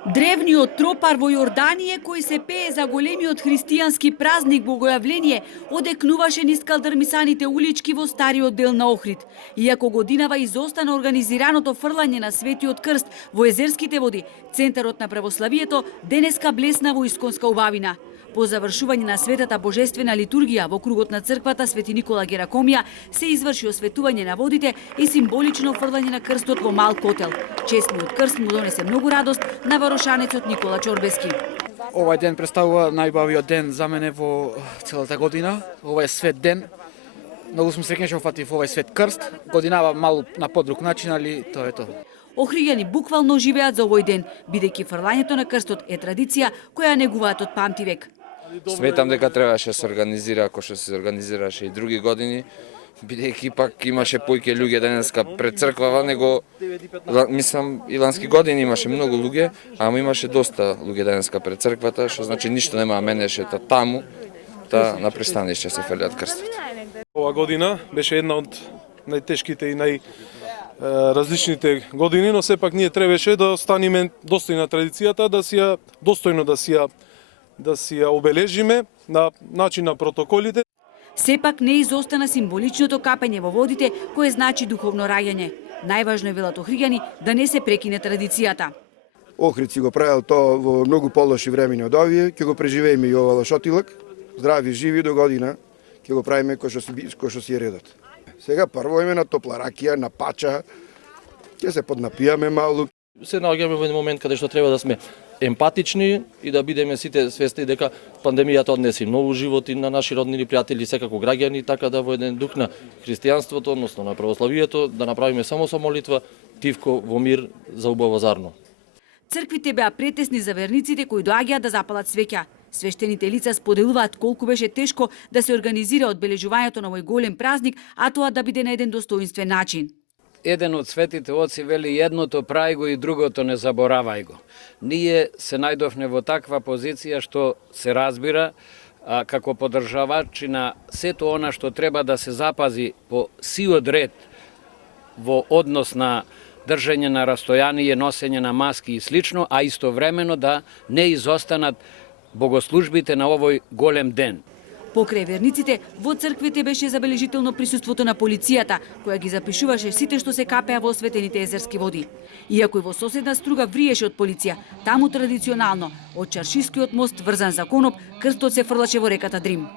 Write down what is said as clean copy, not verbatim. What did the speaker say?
Древниот тропар во Јорданија, кој се пее за големиот христијански празник Богојавление, одекнуваше низ калдрмисаните улички во стариот дел на Охрид. Иако годинава изостана организираното фрлање на Светиот крст во езерските води, центарот на православието денеска блесна во исконска убавина. По завршување на светата божествена литургија во кругот на црквата Свети Никола Геракомија се изврши осветување на водите и символично фрлање на крстот во мал котел. Честниот крст му донесе многу радост на варошанецот Никола Чорбески. Овај ден представува најбавиот ден за мене во целата година. Ова е свет ден. Многу сум среќен што фатив овај свет крст. Годинава малку на подруг начин, али тоа е тоа. Охриѓани буквално живеат за овој ден, бидејќи фрлањето на крстот е традиција која негуваат од памтивек. Сметам дека требаше да се организира како што се организираше и други години, бидејќи пак имаше поиќе луѓе денеска пред црквава, него мислам илански години имаше многу луѓе, ама имаше доста луѓе денеска пред црквата, што значи ништо нема менеше таму, на пристаниште се фрлиат крстот. Ова година беше една од најтешките и најразличните години, но сепак ние требаше да останеме достојни на традицијата, да си ја обележиме на начин на протоколите. Сепак не изостана символичното капење во водите, кое значи духовно раѓање. Најважно е, велат охриѓани, да не се прекине традицијата. Охрид си го правил тоа во многу полоши времења од овие, ќе го преживееме и ова лошотилак, здрави, живи до година, ќе го правиме кој што си е редот. Сега прво име на топла ракија, на пача, ќе се поднапијаме малку. Се наоѓаме во еден момент каде што треба да сме емпатични и да бидеме сите свесни дека пандемијата однеси многу животи на наши роднини, пријатели, секако граѓани, така да во еден дух на христијанството, односно на православието, да направиме само со молитва, тивко во мир за убаво зарно. Црквите беа претесни за верниците кои доаѓаат да запалат свеќа. Свештените лица споделуваат колку беше тешко да се организира одбележувањето на овој голем празник, а тоа да биде на еден достоинствен начин. Еден од светите оци вели едното прај го и другото не заборавај го. Ние се најдовме во таква позиција што се разбира како поддржавачи на сето она што треба да се запази по сиот ред во однос на држење на растојание, носење на маски и слично, а истовремено да не изостанат богослужбите на овој голем ден. Покрај верниците, во црквите беше забележително присуството на полицијата, која ги запишуваше сите што се капеа во осветените езерски води. Иако и во соседна струга вриеше од полиција, таму традиционално, од Чаршискиот мост врзан за коноп, крстот се фрлаше во реката Дрим.